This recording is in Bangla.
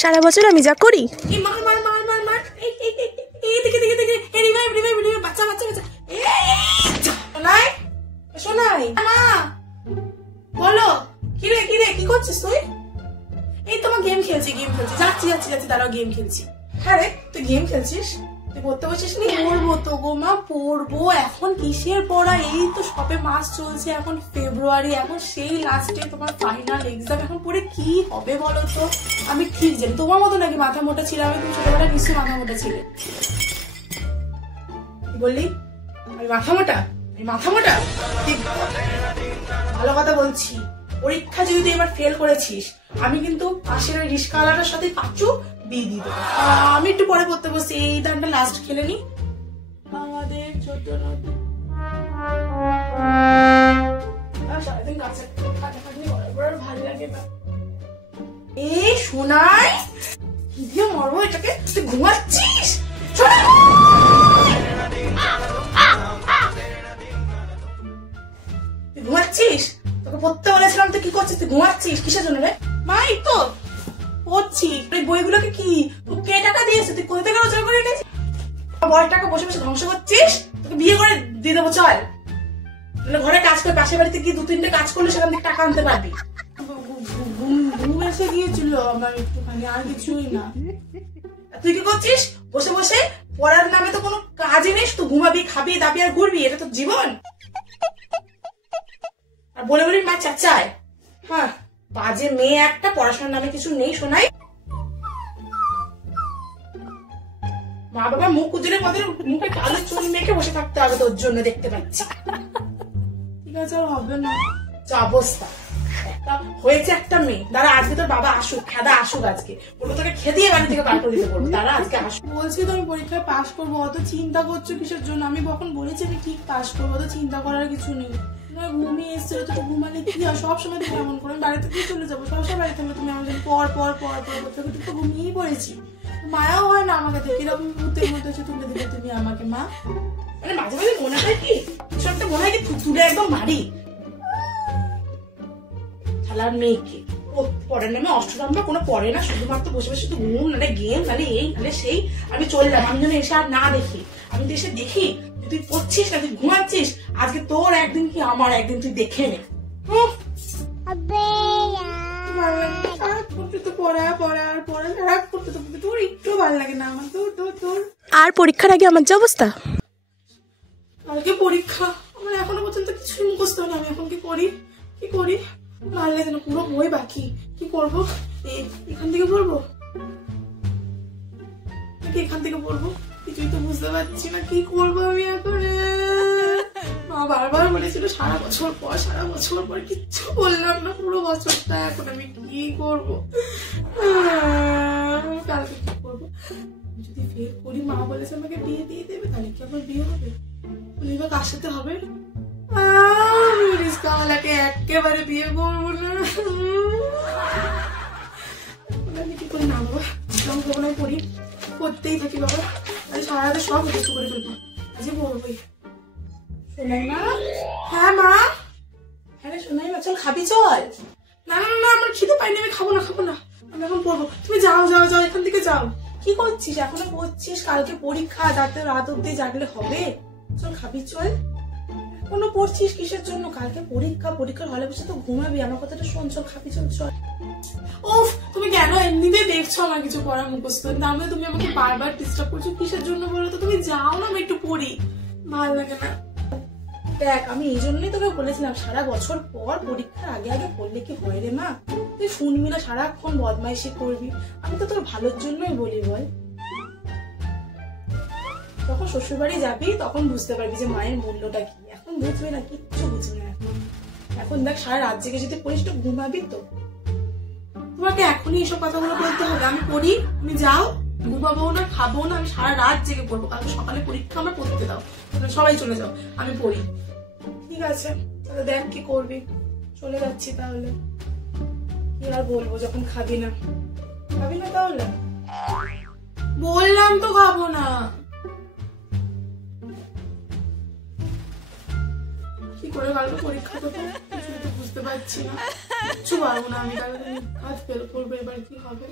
সারা বছর আমি যা করি। বলো কিরে কিরে কি করছিস তুই? এই তোমার গেম খেলছি যাচ্ছি দাঁড়াও গেম খেলছি। হ্যাঁ রে তুই গেম খেলছিস? তুই পড়তে বসছিস নি? পড়বো তো গো মা, পড়বো। এখন কিসের পড়া? এই তো সবে মাস চলছে, এখন ফেব্রুয়ারি, এখন সেই লাস্টে তোমার ফাইনাল এক্সাম। এখন পড়ে কি হবে বলো তো? আমি ঠিক জানি তোমার মতো নাকি মাথা মোটা ছিলাম আমি? তুমি ছোটবেলায় নিশ্চয়ই মাথা মোটা ছিলে। কি বললি? আমি মাথা মোটা? ভালো কথা বলছি। পরীক্ষা যদি তুই এবার ফেল করেছিস, আমি কিন্তু পাশের ওই রিস্কাওয়ালাটার সাথে পাচু বিয়ে দিয়ে দেবো। আমি একটু পরে পড়তে বসছি, এই গানটা লাস্ট খেলে নি। আমাদের ছোট সারাদিন কাছে খাটাখাটনি করার পর আর ভালো লাগে না। এই শোনাই কি দিয়ে মরবো এটাকে? তুই ঘুমাচ্ছিস? তুই ঘুমাচ্ছিস? তোকে পড়তে বলেছিলাম, তুই কি করছিস? তুই ঘুমাচ্ছিস কিসের জন্য রে? মা এই তো পড়ছি। এই বইগুলোকে কি তুই কে টাকা দিয়েছে? তুই কোথা থেকে রোজগার করে এনেছিস? বড় টাকা বসে বসে ধ্বংস করছিস। তোকে বিয়ে করে দিয়ে দেবো চল। ঘরে কাজ করে পাশের বাড়িতে গিয়ে 2-3টে কাজ করলে সেখান থেকে টাকা আনতে পারবি। ঘুম এসে গিয়েছিল আমার একটুখানি, আর কিছুই না। তুই কি করছিস? বসে বসে পড়ার নামে তো কোনো কাজই নেই, তুই ঘুমাবি, খাবি, দাবি আর ঘুরবি। এটা তো জীবন? আর বলে বলি মা চাচায়। হ্যাঁ বাজে মেয়ে একটা, পড়াশোনার নামে কিছু নেই শোনাই। মা বাবা মুখ উজ্জ্বলে পদের মুখে কালো চুল মেখে বসে থাকতে হবে তোর জন্য, দেখতে পাচ্ছি। ঠিক আছে আর হবে না যা অবস্থা। হয়েছে একটা মেয়ে, দাঁড়া আজকে তোর বাবা আসুক, খেদা আসুক আজকে, বলবো তোকে খেদিয়ে বাড়ি থেকে বার করে দিতে বলবো। দাঁড়া আজকে আসুক। বলছি তো আমি পরীক্ষায় পাশ করবো, অত চিন্তা করছো কিসের জন্য? আমি কখন বলেছি আমি ঠিক পাশ করবো? অত চিন্তা করার কিছু নেই। ঘুমিয়ে এসছিল তো, ঘুমালে কি হয়? সবসময় তুমি এমন করে বাড়িতে দিয়ে চলে যাবো, সবসময় বাড়ি থাকলে তুমি আমার পর করতে তো ঘুমিয়েই পড়েছি। মায়াও হয় না আমাকে দেখে, এরকম ভূতের মধ্যে এসে তুলে দিলে তুমি আমাকে। মা মানে মাঝে মাঝে মনে হয় কি কিছু একটা মনে হয় কি তুলে একদম মারি। খেলার মেয়েকে পড়ার নামে অষ্টরাম্বা কোনো পড়ে না, শুধুমাত্র বসে বসে শুধু ঘুম, নালে গেম, নালে এই নালে সেই। আমি চললাম, আমি যেন এসে আর না দেখি। আমি তো এসে দেখি তুই পড়ছিস না, তুই ঘুমাচ্ছিস। আজকে তোর একদিন কি আমার একদিন, তুই দেখে নে। তোর একটু ভালো লাগে না আমার? তোর আর পরীক্ষার আগে আমার যে অবস্থা। কালকে পরীক্ষা, আমার এখনো পর্যন্ত কিছুই মুখস্থ হয়নি। আমি এখন কি করি? ভালো লাগে না, পুরো বই বাকি। কি করবো? এখান থেকে পড়বো নাকি এখান থেকে পড়বো? কিছুই তো বুঝতে পারছি না, কি করবো আমি এখন। মা বারবার বলেছিল সারা বছর পর, কিচ্ছু বললাম না পুরো বছরটা। এখন আমি কি করবো? কালকে কি করবো? যদি ফেল করি, মা বলেছে আমাকে বিয়ে দিয়ে দেবে, তাহলে কি আমার বিয়ে হবে? বা কার সাথে হবে? রিস্কাওয়ালাকে একেবারে বিয়ে করবো না। আমি কি করি? না বাবা লঙ্কায় পড়ি, পড়তেই থাকি বাবা। আজ সারা রাতে সব কিছু করে ফেলবো, আজকে পড়বোই। শোনাই মা? হ্যাঁ মা। হ্যাঁ রে শোনাই মা, চল খাবি চল। না আমার খিদে পাইনি, আমি খাবো না। আমি এখন পড়বো। তুমি যাও এখান থেকে যাও। কি করছিস? এখনো পড়ছিস? কালকে পরীক্ষা, রাত অব্দি জাগলে হবে? চল খাবি চল। এখনো পড়ছিস কিসের জন্য? কালকে পরীক্ষার হলে বসে তো ঘুমাবি। আমার কথাটা শোন, চল খাবি চল। উফ তুমি কেন এমনিতে দেখছো আমার কিছু পড়া মুখস্থ না হলে তুমি আমাকে বারবার ডিস্টার্ব করছো কিসের জন্য বলো তো? তুমি যাও না, আমি একটু পড়ি, ভালো লাগে না। দেখ আমি এই জন্যই তোকে বলেছিলাম সারা বছর পর পরীক্ষার আগে পড়লে কি হয় রে মা? তুই শুনবি না, সারাক্ষণ বদমাইশি করবি। আমি তো তোর ভালোর জন্যই বলি বল। তখন শ্বশুর বাড়ি যাবি, তখন বুঝতে পারবি যে মায়ের মূল্যটা কি। এখন বুঝবি না, কিচ্ছু বুঝবি না। এখন দেখ সারা রাত জেগে যদি পড়িস তো ঘুমাবি তো। তোমাকে এখনই এসব কথাগুলো বলতে হবে? আমি পড়ি, আমি যাও, ঘুমাবো না, খাবো না, আমি সারা রাত জেগে পড়বো। কালকে সকালে পরীক্ষা, আমার পড়তে দাও। সবাই চলে যাও, আমি পড়ি। ঠিক আছে তাহলে দেখ কি করবি। চলে যাচ্ছি তাহলে। কি আর বলবো যখন খাবি না তাহলে? বললাম তো খাবো না। কি করে কালকে পরীক্ষা দেবো বুঝতে পারছি না, কিচ্ছু পারবো না আমি। কালকে কাজ ফেল করবো, এবার কি হবে?